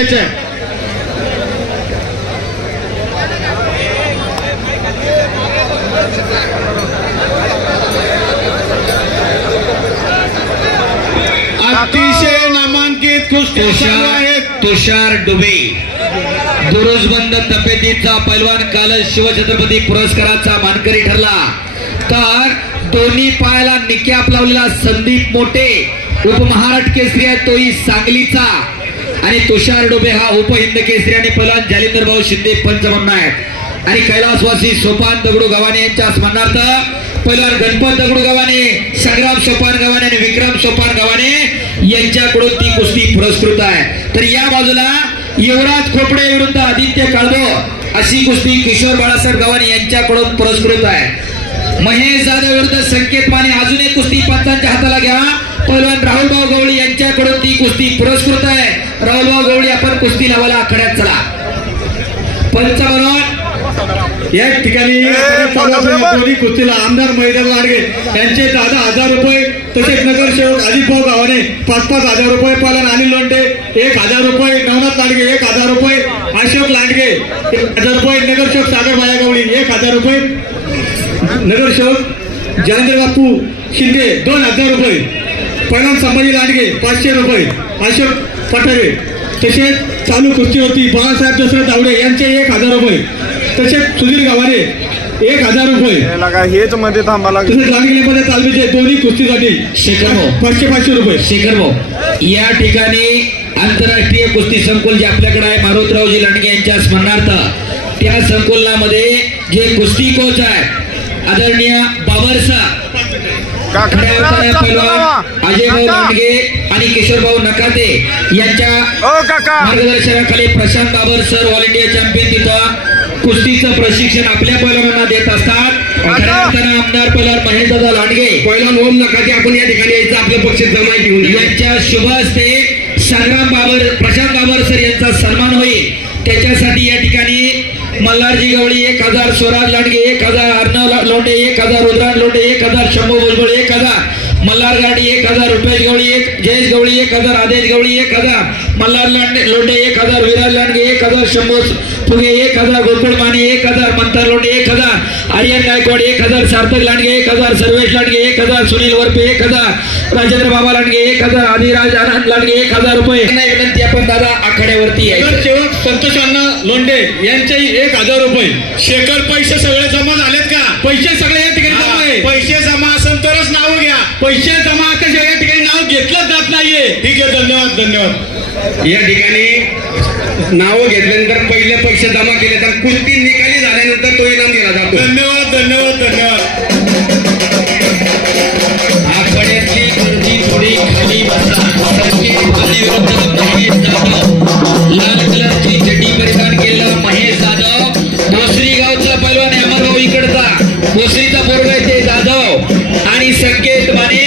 यायचं. अतिशय नामांकित कुस्त्या आहेत. तुषार डुबे दुरुजबंद तब्येतीचा पैलवान काल शिवछत्रपती पुरस्काराचा मानकरी ठरला. तर दोन्ही पायाला निकॅप लावलेला संदीप मोठे उपमहाराष्ट्र केसरी आहे, तोही सांगलीचा. आणि तुषार डुबे हा उपहिंद केसरी आणि पैलवान जालिंदर भाऊ शिंदे पंच म्हणून आहेत. आणि कैलासवासी सोपान दगडू गव्हाणे यांच्या स्मरणार्थ पैलवान गणपत दगडू गव्हाणे, संग्राम सोपान गव्हाणे आणि विक्रम सोपान गव्हाणे यांच्याकडून ती कुस्ती पुरस्कृत आहे. तर या बाजूला युवराज खोपडे विरुद्ध आदित्य काळभो अशी कुस्ती किशोर बाळासाहेब गव्हाणे यांच्याकडून पुरस्कृत आहे. महेश जाधव विरुद्ध संकेत माने अजून एक कुस्ती पंचांच्या हाताला घ्या. पैलवान राहुलभाऊ गवळी यांच्याकडून ती कुस्ती पुरस्कृत आहे. राहुलभाऊ गवळी आपण कुस्ती लावायला आखाड्यात चला. पंच म्हणून या ठिकाणी दोन्ही कुस्तीला आमदार मैदान लाडगे यांचे 10,000 रुपये, तसेच नगरसेवक अजितभाऊ गावाने 5,000 रुपये, पैलवान अनिल लोंढे 1,000 रुपये, नवनाथ लांडगे 1,000 रुपये, अशोक लांडगे 1,000 रुपये, नगरसेवक सागर बायागवळी 1,000 रुपये, नगरसेवक जालिंदर बापू शिंदे 2,000 रुपये, पैलवान संभाजी लांडगे 500 रुपये, अशोक पठारे, तसेच चालू कुस्तीवरती बाळासाहेब दशरथ दावडे यांचे 1,000 रुपये, तसेच सुधीर गावाने 1,000 रुपये हेच मध्ये थांबाला. तसेच लांडगेमध्ये तालमीचे दोन्ही कुस्तीसाठी शेखर भाऊ 500 रुपये. शेखर भाऊ या ठिकाणी आंतरराष्ट्रीय कुस्ती संकुल जे आपल्याकडे आहे मारुतरावजी लांडगे यांच्या स्मरणार्थ, त्या संकुलनामध्ये जे कुस्ती कोच आहे आदरणीय बाबरसा पैलवान अजय भाऊ लांडगे आणि किशोर भाऊ नकाते यांच्या मार्गदर्शनाखाली Prashant Babar sir all India champion तिथं कुस्तीचं प्रशिक्षण आपल्या पैलवानांना देत असतात. आमदार पैलवान महेशदादा लांडगे, पैलवान ओम नकाते आपण या ठिकाणी यायचं आपल्या पक्ष जमा घेऊन यांच्या शुभ हस्ते संग्राम बाबर प्रशांत बाबर सर यांचा सन्मान होईल. त्याच्यासाठी या ठिकाणी मल्हारजी गवळी 1,000, स्वराज लांडगे 1,000, अर्णव लोंढे 1,000, रुद्रान लोंढे 1,000, शंभू भुजबळ 1,000, मल्हार गाडी 1,000, रुपेश गवळी 1, जयेश गवळी 1,000, आदेश गवळी 1,000, मल्हार लोंढे 1,000, विराज लांडगे 1,000, शंभू फुगे 1,000, गोकुळ माने 1,000, मंथर लोंढे 1,000, आर्यन गायकवाड 1,000, सार्थक लांडगे 1,000, सर्वेश लांडगे 1,000, सुनील वरपे 1,000, राजेंद्र बाबा लांडगे 1,000, आदिराज आनंद लांडगे 1,000 रुपये. विनंती आपण दादा आखाड्यावरती आहे. सेवक संतोष अण्णा लोंढे यांचेही 1,000 रुपये. शेखर पैसे सगळे जमा झालेत का? पैसे सगळे या ठिकाणी जमा आहे. पैसे जमा असेल तरच नाव घ्या. पैसे जमा असल्याशिवाय या ठिकाणी नाव घेतलंच जात नाहीये. ठीक आहे, धन्यवाद धन्यवाद. या ठिकाणी नावं घेतल्यानंतर पहिले पैसे जमा केले तर कुस्ती निकाली झाल्यानंतर तो इनाम दिला जातो. धन्यवाद धन्यवाद धन्यवाद. आखाड्यातली गर्दी थोडी खाली बसा. लाल कलरची चड्डी परिधान केलेला महेश जाधव, भोसरी गावचा पैलवान अमर भाऊ इकडचा, भोसरीचा पोरगा ते जाधव आणि संकेत माने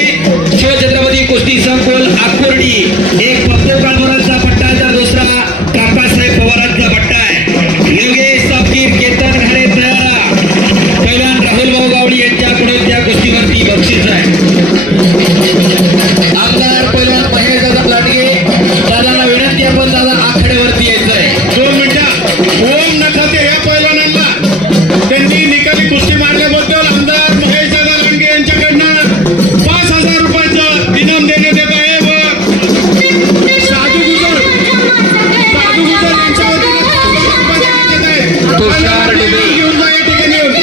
शिवछत्रपती कुस्ती संकुल आकुर्डी. एक पप्पू काळभोरांचा पट्टा आहे, तर दुसरा काकासाहेब पवारांचा पट्टा आहे. योगेश सावकीर केतन घाडे तयारा, पैलवान राहुल भाऊ गावडी यांच्याकडून त्या कुस्तीवरती बक्षीस आहे. आमदार पैलवान महेश जाधव लांडगे दादाला विनंती आपण दादा आखाड्यावरती यायचं आहे. 2 मिनिटं. ओम नखाते या पैलवानांना त्यांनी निकाली कुस्ती मारल्याबद्दल आमदार महेश दादा लांडगे यांच्याकडनं 5,000 रुपयाचं इनाम देण्यात येत आहे. व साधू गुजर यांच्या तुषार डुबे घेऊन जा या ठिकाणी येऊन.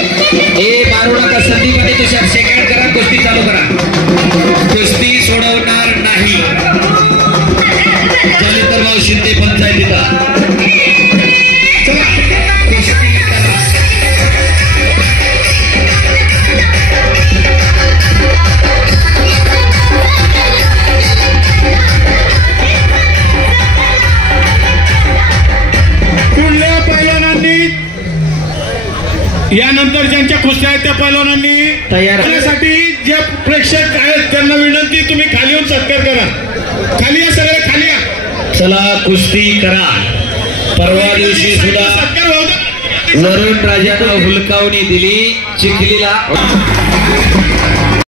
हे मारू नका. संदीप आणि तुषार सेकंड करा, कुस्ती चालू करा. कुस्ती सोडवणार नाही. जालिंदर भाऊ शिंदे पंचायतीचा चला कुस्ती करा. पुढल्या पैलवानांनी यानंतर ज्यांच्या कुस्त्या आहेत त्या पैलवानांनी तयार होण्यासाठी जे प्रेक्षक आहेत त्यांना विनंती, तुम्ही खाली येऊन सत्कार करा. खाली या, सगळे खाली या. चला कुस्ती करा. परवा दिवशी सुद्धा सत्कार होता. वरुण राजानं हुलकावणी दिली चिखलीला.